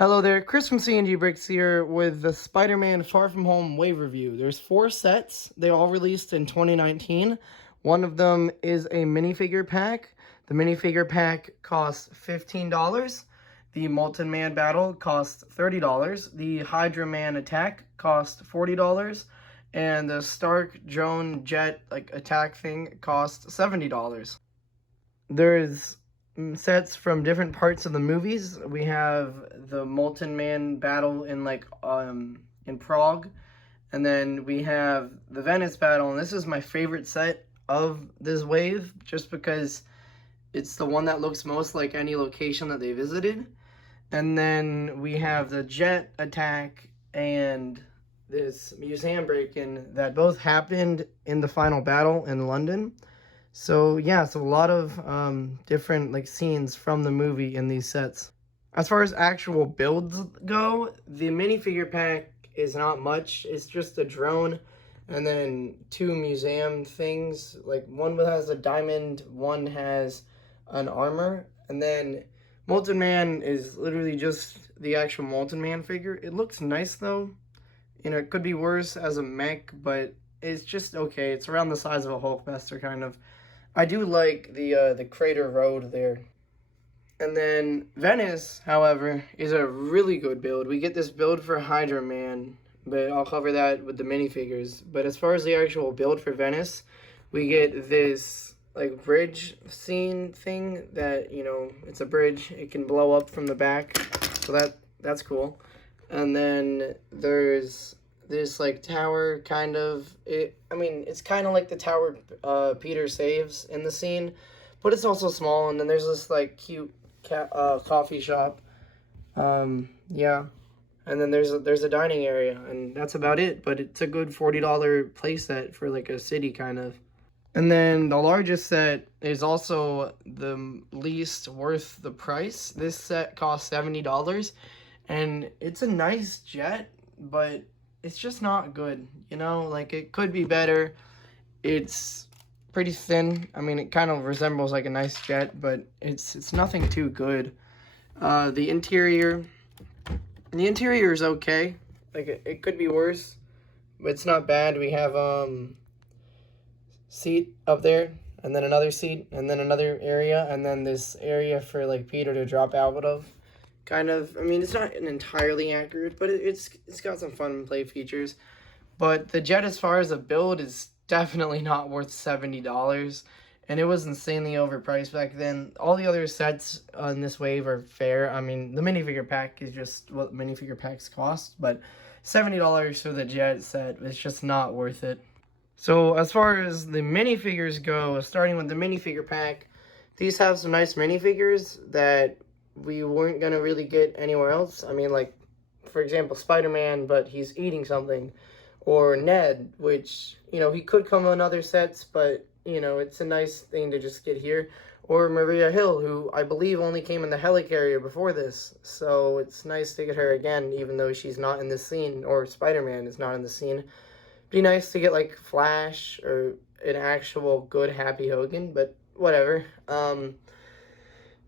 Hello there, Chris from C&G Bricks here with the Spider-Man Far From Home wave review. There's 4 sets. They all released in 2019. One of them is a minifigure pack. The minifigure pack costs $15. The Molten Man Battle costs $30. The Hydra Man Attack costs $40. And the Stark Drone Jet attack thing costs $70. There's sets from different parts of the movies. We have the Molten Man Battle in Prague, and then we have the Venice Battle, and this is my favorite set of this wave just because it's the one that looks most like any location that they visited. And then we have the Jet Attack and this museum break-in that both happened in the final battle in London. So yeah, it's a lot of different scenes from the movie in these sets. As far as actual builds go, the minifigure pack is not much. It's just a drone and then 2 museum things. Like one has a diamond, one has an armor, and then Molten Man is literally just the actual Molten Man figure. It looks nice though. You know, it could be worse as a mech, but it's just okay. It's around the size of a Hulkbuster kind of. I do like the crater road there. And then Venice, however, is a really good build. We get this build for Hydra Man, but I'll cover that with the minifigures. But as far as the actual build for Venice, we get this bridge scene thing that, you know, it's a bridge. It can blow up from the back, so that's cool. And then there's this tower kind of, it's kind of like the tower Peter saves in the scene, but it's also small. And then there's this cute coffee shop, yeah, and then there's a dining area, and that's about it. But it's a good $40 playset for a city kind of. And then the largest set is also the least worth the price. This set costs $70, and it's a nice jet, but it's just not good, you know? It could be better. It's pretty thin. I mean, it kind of resembles a nice jet, but it's nothing too good. The interior is okay. It could be worse, but it's not bad. We have seat up there, and then another seat, and then another area, and then this area for Peter to drop out of. Kind of, it's not an entirely accurate, but it's got some fun play features. But the jet, as far as a build, is definitely not worth $70, and it was insanely overpriced back then. All the other sets on this wave are fair. I mean, the minifigure pack is just what minifigure packs cost, but $70 for the jet set is just not worth it. So as far as the minifigures go, starting with the minifigure pack, these have some nice minifigures that we weren't going to really get anywhere else. I mean, for example, Spider-Man, but he's eating something. Or Ned, which, you know, he could come on other sets, but, you know, it's a nice thing to just get here. Or Maria Hill, who I believe only came in the helicarrier before this. So it's nice to get her again, even though she's not in this scene, or Spider-Man is not in the scene. Be nice to get, Flash, or an actual good Happy Hogan, but whatever.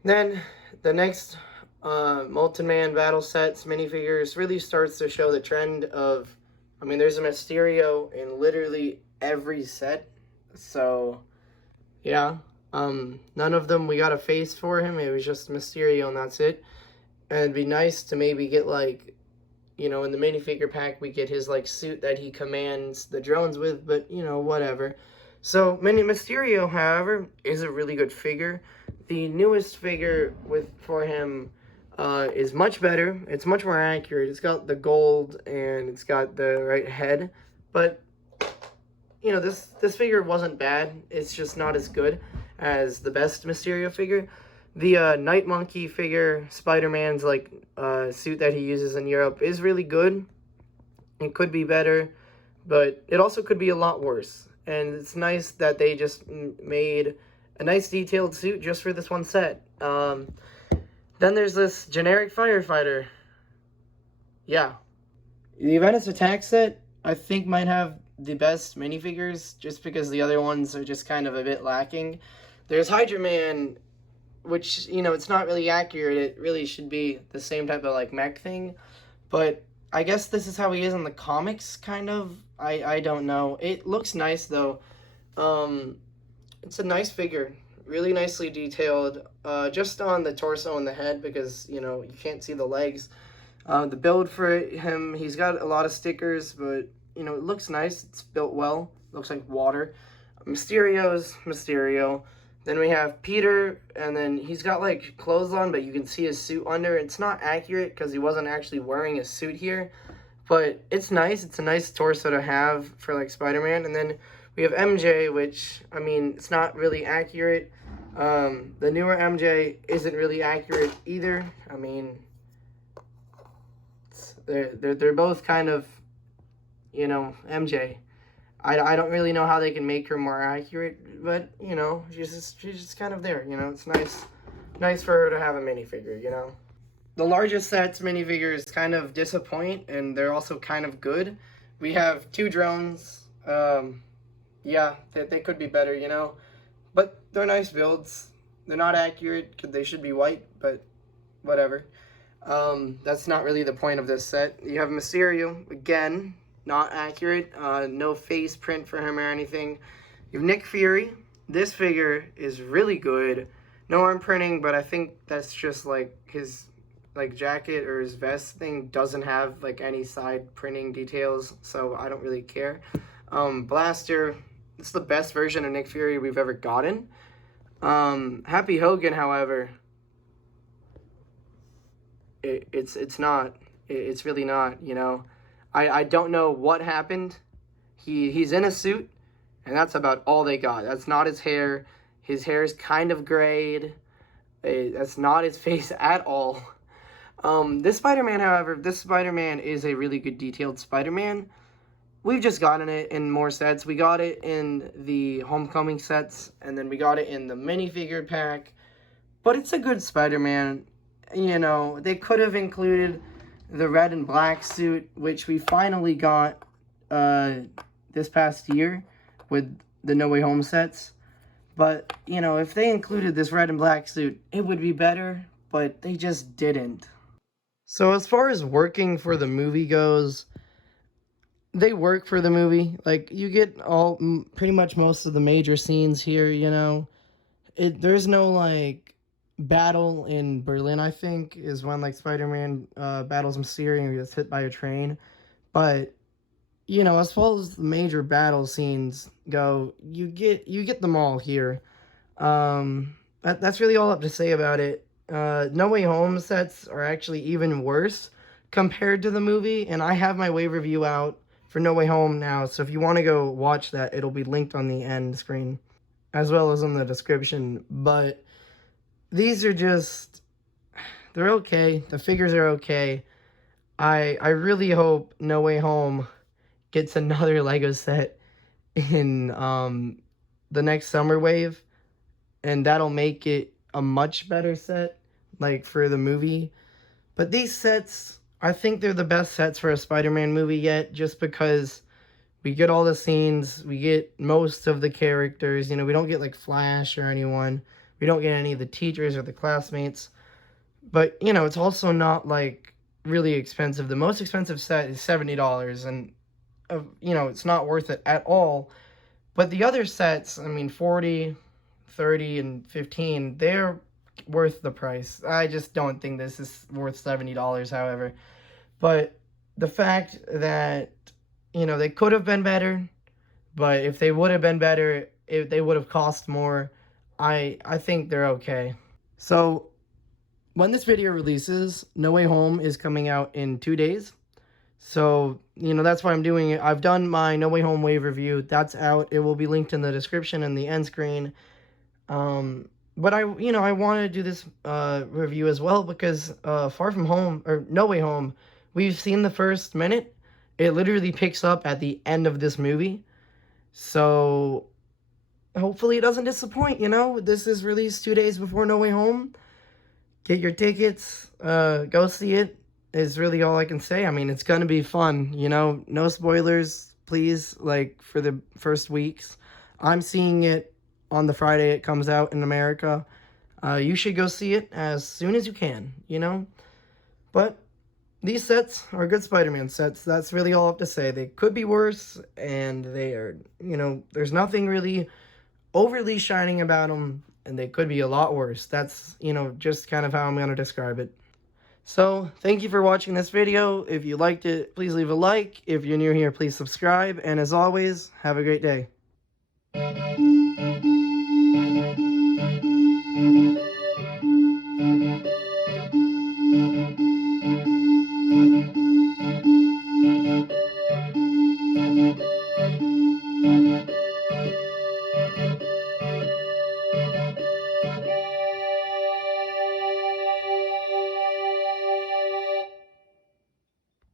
Then the next Molten Man Battle sets minifigures really starts to show the trend of, there's a Mysterio in literally every set. So, yeah. None of them we got a face for him. It was just Mysterio and that's it. And it'd be nice to maybe get you know, in the minifigure pack we get his suit that he commands the drones with, but you know, whatever. So, Mysterio, however, is a really good figure. The newest figure for him is much better. It's much more accurate. It's got the gold and it's got the right head. But, you know, this figure wasn't bad. It's just not as good as the best Mysterio figure. The Night Monkey figure, Spider-Man's suit that he uses in Europe, is really good. It could be better, but it also could be a lot worse. And it's nice that they just made a nice detailed suit just for this one set. Then there's this generic firefighter. Yeah. The Venice Attack set, I think, might have the best minifigures, just because the other ones are just kind of a bit lacking. There's Hydra Man which, you know, it's not really accurate. It really should be the same type of, like, mech thing. But I guess this is how he is in the comics, kind of. I don't know. It looks nice, though. It's a nice figure. Really nicely detailed. Just on the torso and the head, because, you know, you can't see the legs. The build for him, he's got a lot of stickers, but, you know, it looks nice. It's built well. Looks like water. Mysterio's Mysterio. Then we have Peter, and then he's got, like, clothes on, but you can see his suit under. It's not accurate because he wasn't actually wearing a suit here, but it's nice. It's a nice torso to have for, like, Spider-Man. And then we have MJ, which, I mean, it's not really accurate. The newer MJ isn't really accurate either. I mean, they're both kind of, you know, MJ. I don't really know how they can make her more accurate, but, you know, she's just kind of there, you know. It's nice for her to have a minifigure, you know. The largest sets minifigures kind of disappoint, and they're also kind of good. We have 2 drones. Yeah, they could be better, you know. But they're nice builds. They're not accurate because they should be white, but whatever. That's not really the point of this set. You have Mysterio, again, not accurate. No face print for him or anything. You have Nick Fury. This figure is really good. No arm printing, but I think that's just like his like jacket or his vest thing doesn't have like any side printing details, so I don't really care. Blaster, this is the best version of Nick Fury we've ever gotten. Happy Hogan, however, it's not. It's really not, you know. I don't know what happened. He's in a suit, and that's about all they got. That's not his hair. His hair is kind of grayed. That's not his face at all. This Spider-Man, however, this Spider-Man is a really good detailed Spider-Man. We've just gotten it in more sets. We got it in the Homecoming sets, and then we got it in the minifigure pack. But it's a good Spider-Man. You know, they could have included the red and black suit, which we finally got this past year with the No Way Home sets. But, you know, if they included this red and black suit, it would be better, but they just didn't. So as far as working for the movie goes, they work for the movie. Like, you get pretty much most of the major scenes here, you know. There's no, like, battle in Berlin, I think, is when, like, Spider-Man battles Mysterio and gets hit by a train. But, you know, as far as the major battle scenes go, you get them all here. That's really all I have to say about it. No Way Home sets are actually even worse compared to the movie, and I have my wave review out for No Way Home now, so if you want to go watch that, it'll be linked on the end screen, as well as in the description. But these are just, they're okay. The figures are okay. I really hope No Way Home gets another Lego set in the next summer wave, and that'll make it a much better set, like, for the movie. But these sets, I think they're the best sets for a Spider-Man movie yet, just because we get all the scenes, we get most of the characters, you know, we don't get, like, Flash or anyone, we don't get any of the teachers or the classmates, but, you know, it's also not, like, really expensive. The most expensive set is $70, and, you know, it's not worth it at all. But the other sets, I mean, 40, 30, and 15, they're worth the price. I just don't think this is worth $70, however. But the fact that, you know, they could have been better, but if they would have been better, if they would have cost more, I think they're okay. So, when this video releases, No Way Home is coming out in 2 days. So, you know, that's why I'm doing it. I've done my No Way Home wave review. That's out. It will be linked in the description and the end screen. But I wanted to do this review as well because Far From Home, or No Way Home, we've seen the first minute. It literally picks up at the end of this movie. So, hopefully it doesn't disappoint, you know? This is released 2 days before No Way Home. Get your tickets. Go see it. Is really all I can say. I mean, it's gonna be fun, you know? No spoilers, please, like, for the first weeks. I'm seeing it on the Friday it comes out in America. You should go see it as soon as you can, you know? But these sets are good Spider-Man sets. That's really all I have to say. They could be worse, and they are, you know, there's nothing really overly shining about them, and they could be a lot worse. That's, you know, just kind of how I'm going to describe it. So, thank you for watching this video. If you liked it, please leave a like. If you're new here, please subscribe. And as always, have a great day.